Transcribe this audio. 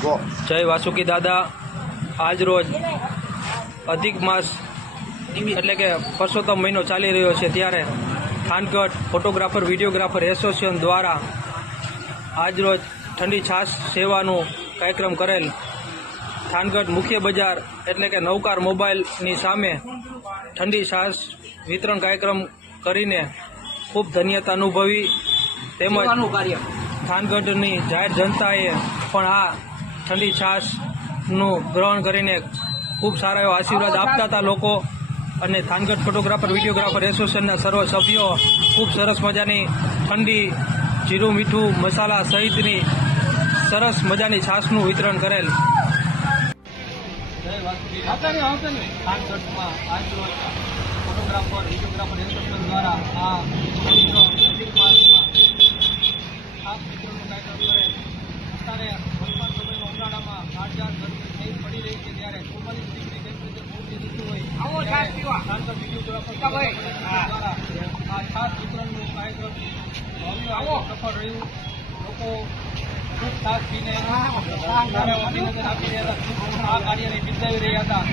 જય વાસુકી દાદા। આજ રોજ અધિક માસ એટલે કે પરસોત્તમ મહિનો ચાલી રહ્યો છે, ત્યારે થાનગઢ ફોટોગ્રાફર વિડીયોગ્રાફર એસોસિએશન દ્વારા આજ રોજ ઠંડી છાશ સેવાનું કાર્યક્રમ કરેલ। થાનગઢ મુખ્ય બજાર એટલે કે નવકાર મોબાઈલની સામે ઠંડી છાશ વિતરણ કાર્યક્રમ કરીને ખૂબ ધન્યતા અનુભવી, તેમજ થાનગઢની જાહેર જનતાએ પણ આ ઠંડી છાશનું ગ્રહણ કરીને ખૂબ સારા એવા આશીર્વાદ આપતા હતા લોકો। અને થાનગઢ ફોટોગ્રાફર વિડીયોગ્રાફર એસોસિએશનના સર્વ સભ્યો ખૂબ સરસ મજાની ઠંડી જીરું મીઠું મસાલા સહિતની સરસ મજાની છાશનું વિતરણ કરેલ। થાનગઢમાં આજ રોજ ફોટોગ્રાફર વિડીયોગ્રાફર એસોસિએશન દ્વારા આ અધિક માસમાં છાશ વિતરણનું કાર્યક્રમ કરેલ। અત્યારે વર્તમાન સમયમાં ઉનાળામાં કાળઝાળ ગરમી પડી રહી છે, ત્યારે 44 ડિગ્રી ટેમ્પરેચર પહોંચી જતું હોય થાનગઢ વિડીયોગ્રાફર દ્વારા આ છાશ વિતરણનું કાર્યક્રમ સફળ રહ્યું। લોકો ખૂબ છાશ પીને અભિનંદન આપી રહ્યા હતા, આ કાર્યને બિરદાવી રહ્યા હતા।